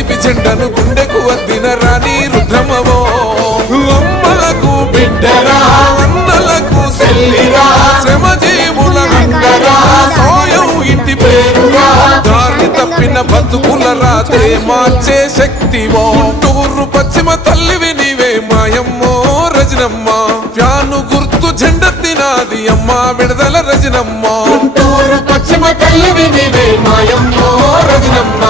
YCP జెండను గుండెకు వద్దిన రాణి రుద్రమవో అమ్మలకు బిడ్డరా అన్నలకు సెల్లిరా శ్రమజీవుల అండరా సోయం ఇంటి పేరురా దారి తప్పిన బతుకుల రాతే మార్చే శక్తివో గుంటూరు పశ్చిమ తల్లివి నీవే మాయమ్మో రజనమ్మ ఫ్యాను గుర్తు జెండెత్తినాది అమ్మ విడుదల రజనమ్మ గుంటూరు పశ్చిమ తల్లివి నీవే మాయమ్మో రజనమ్మ